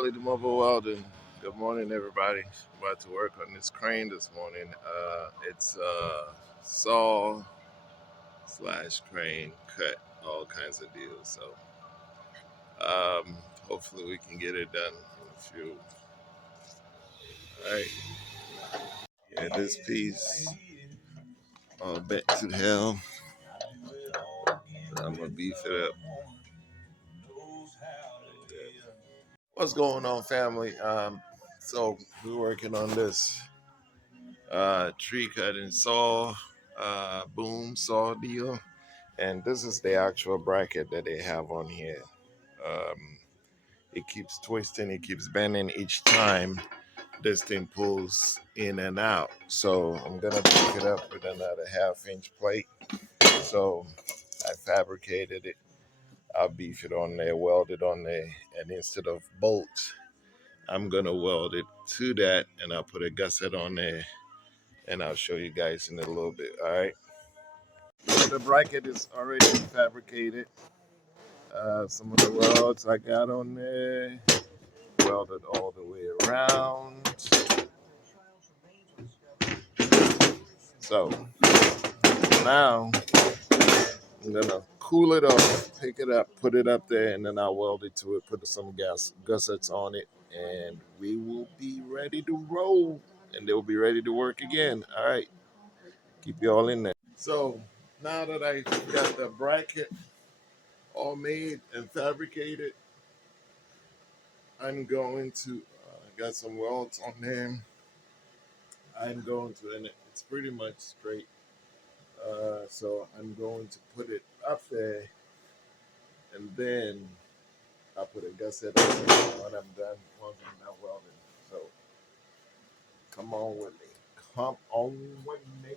Quality Mobile Welding. Good morning, everybody. About to work on this crane this morning. It's saw slash crane cut, all kinds of deals. So hopefully we can get it done in a few. All right. Yeah, this piece all bent to hell. I'm gonna beef it up. What's going on, family? So we're working on this tree cutting saw, boom saw deal, and this is the actual bracket that they have on here. Um, it keeps twisting, it keeps bending each time this thing pulls in and out. So I'm gonna pick it up with another 1/2 inch plate. So I fabricated it. I'll beef it on there, weld it on there, and instead of bolts, I'm gonna weld it to that, and I'll put a gusset on there, and I'll show you guys in a little bit. All right. So the bracket is already fabricated. Some of the welds I got on there, welded all the way around. So now I'm gonna cool it off, pick it up, put it up there, and then I'll weld it to it, put some gussets on it, and we will be ready to roll, and they'll be ready to work again. All right, keep you all in there. So now that I got the bracket all made and fabricated, I'm going to got some welds on there. I'm going to, and it's pretty much straight. So I'm going to put it up there, and then I'll put a gusset on it when I'm done. Once I'm done welding. So come on with me. Come on with me.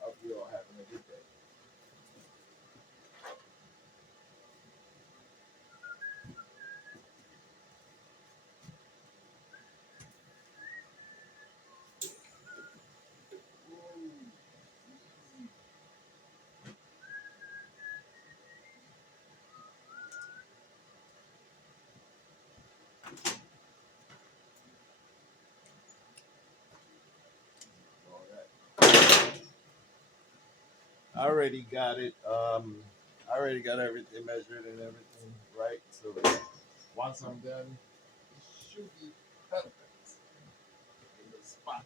I hope you all having a good day. All right. I already got it. I already got everything measured and everything right. So once I'm done, it should be perfect in the spot.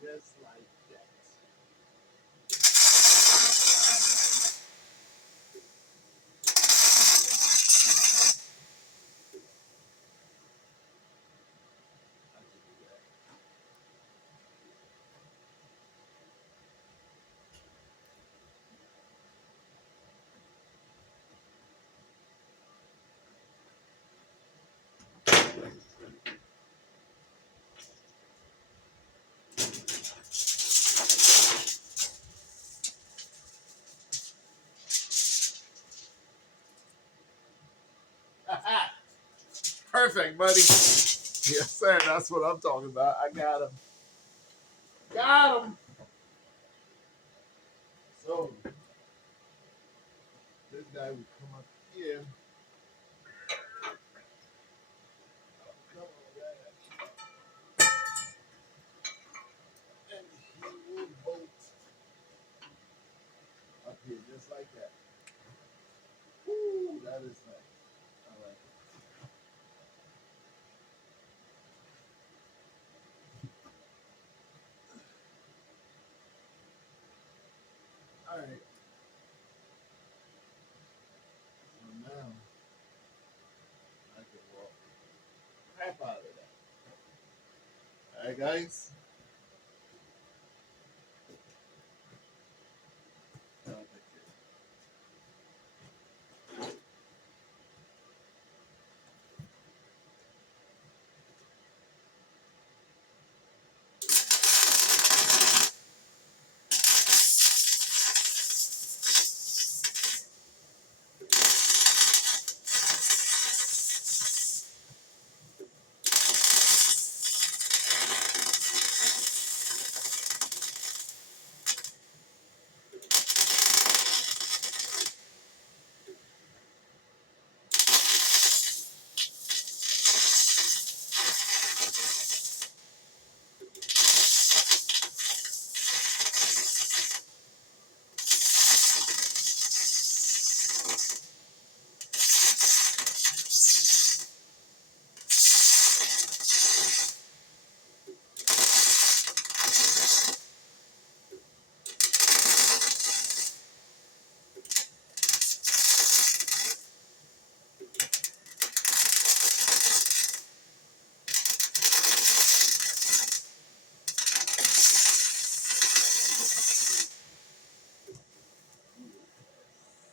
Just like that. I can do that. Perfect, buddy. Yes, sir. That's what I'm talking about. I got him. Got him. So this guy would come up here. Come on, and he will bolt up here just like that. Woo, that is nice. I like it. All right. So now I can walk crap out of that. guys.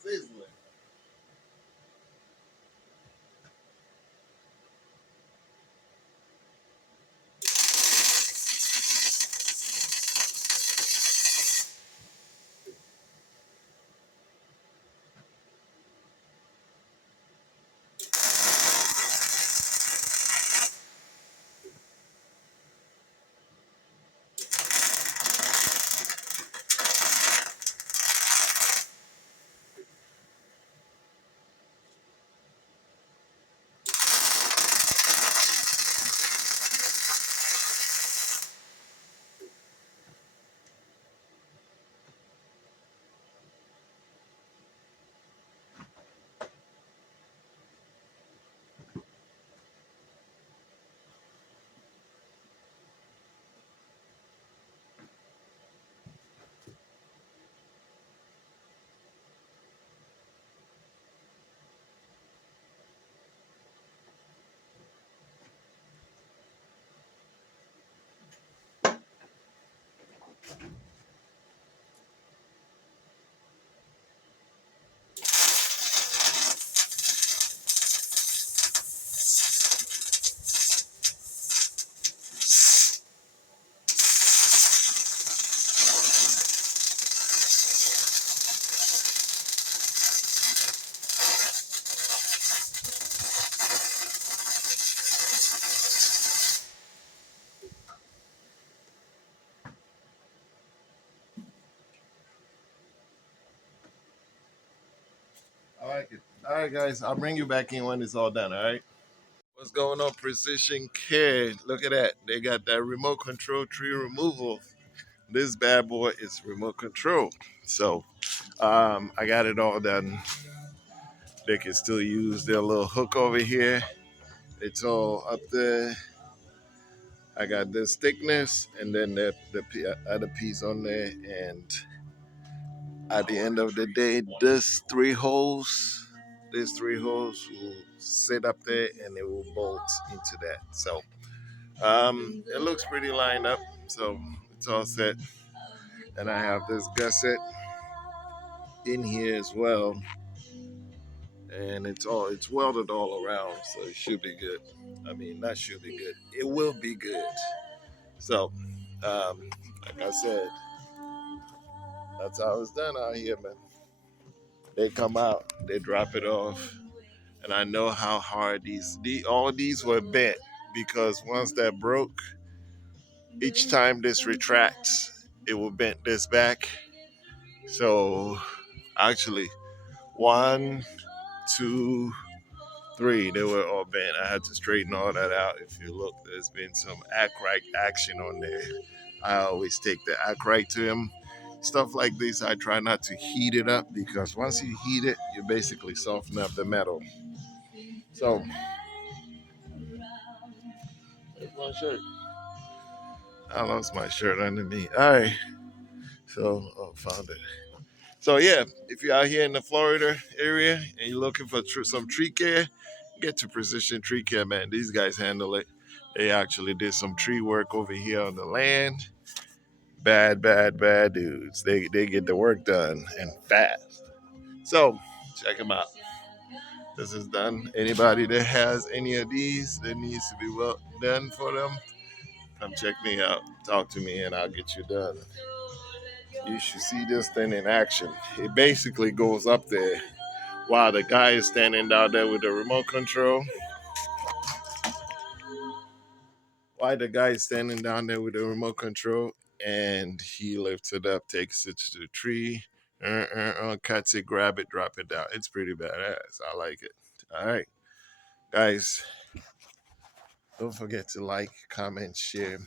Sizzling. I like it. All right, guys. I'll bring you back in when it's all done. All right. What's going on, Precision Care? Look at that. They got that remote control tree removal. This bad boy is remote control. So I got it all done. They can still use their little hook over here. It's all up there. I got this thickness and then the other piece on there. And at the end of the day, these three holes will sit up there and it will bolt into that. So it looks pretty lined up. So it's all set. And I have this gusset in here as well. And it's welded all around, so it should be good. I mean, that should be good. It will be good. So, like I said, that's how it's done out here, man. They come out, they drop it off, and I know how hard all these were bent because once that broke, each time this retracts, it will bend this back. So, actually, one, two, three, they were all bent. I had to straighten all that out. If you look, there's been some acrite action on there. I always take the acrite to him. Stuff like this, I try not to heat it up because once you heat it, you basically soften up the metal. So, there's my shirt. I lost my shirt under me. All right. So, found it. So, yeah, if you're out here in the Florida area and you're looking for some tree care, get to Precision Tree Care, man. These guys handle it. They actually did some tree work over here on the land. Bad, bad, bad dudes. They get the work done and fast. So check them out. This is done. Anybody that has any of these that needs to be well done for them, come check me out. Talk to me and I'll get you done. You should see this thing in action. It basically goes up there while the guy is standing down there with the remote control. While the guy is standing down there with the remote control, and he lifts it up, takes it to the tree, cuts it, grab it, drop it down. It's pretty badass. I like it. All right, guys, don't forget to like, comment, share.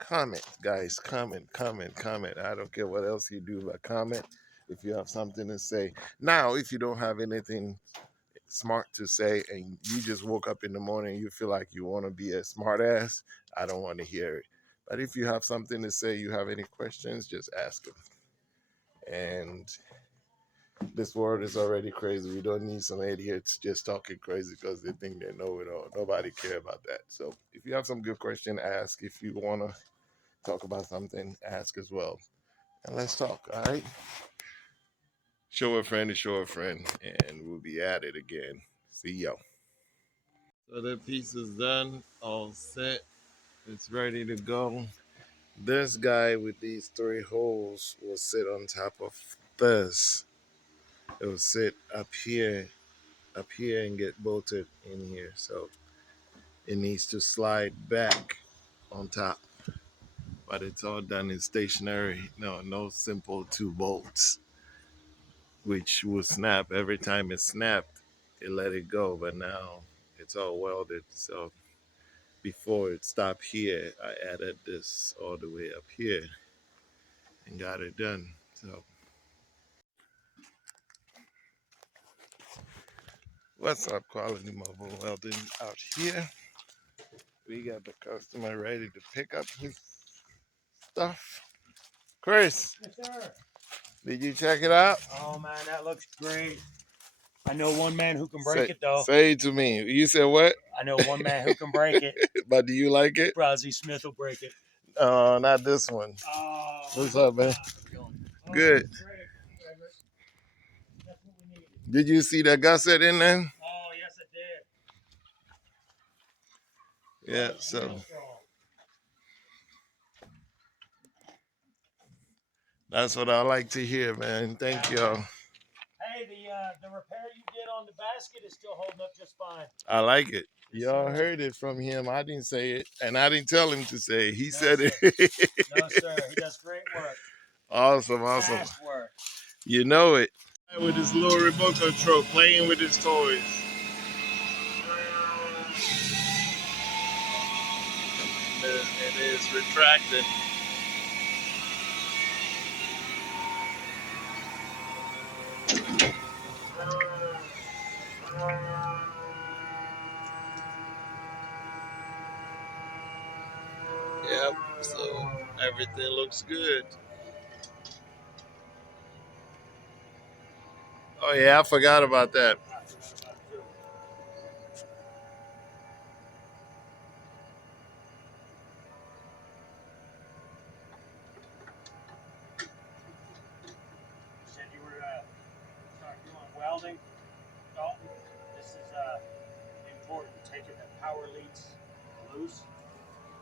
Comment, guys. Comment. I don't care what else you do, but comment if you have something to say. Now, if you don't have anything smart to say and you just woke up in the morning, you feel like you want to be a smart ass, I don't want to hear it. But if you have something to say, you have any questions, just ask them. And this world is already crazy. We don't need some idiots just talking crazy because they think they know it all. Nobody care about that. So if you have some good question, ask. If you want to talk about something, ask as well. And let's talk, all right? Show a friend to show a friend, and we'll be at it again. See y'all. So the piece is done, all set. It's ready to go. This guy with these three holes will sit on top of this. It will sit up here and get bolted in here. So it needs to slide back on top. But it's all done in stationary. No simple two bolts, which will snap every time it snapped. It let it go, but now it's all welded. So before it stopped here, I added this all the way up here and got it done. So what's up, Quality Mobile Welding out here? We got the customer ready to pick up his stuff. Chris, Yes, sir. did you check it out? Oh man, that looks great. I know one man who can break it though. Say it to me. You said what? I know one man who can break it. But do you like it? Brazzy Smith will break it. Not this one. Oh, What's up, man? oh, Good. great. That's what we needed. Did you see that gusset in there? Oh, yes, it did. Yeah, Real so strong. that's what I like to hear, man. Thank y'all. Hey, the repair you did on the basket is still holding up just fine. I like it. Yes, Y'all sir. heard it from him. I didn't say it, and I didn't tell him to say it. He No, said sir. it. No, sir. He does great work. Awesome. Fast work. You know it. With his little remote control, playing with his toys. It is retracting. Yep, so everything looks good. Oh yeah, I forgot about that. You said you were start doing welding, Dalton. This is important. Taking the power leads loose,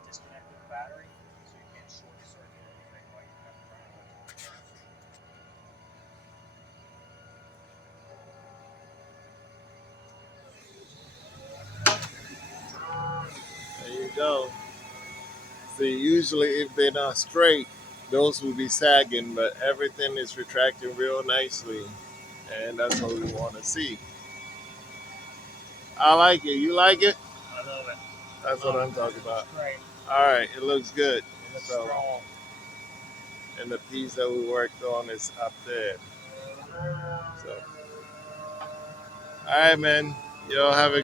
disconnecting the battery, so you can't short circuit anything while you're There you go. See, usually if they're not straight, those will be sagging, but everything is retracting real nicely, and that's what we want to see. I like it. You like it? I love it. That's what I'm talking about. Great. All right, it looks good. It looks So, strong. and the piece that we worked on is up there. So, all right, man. Y'all have a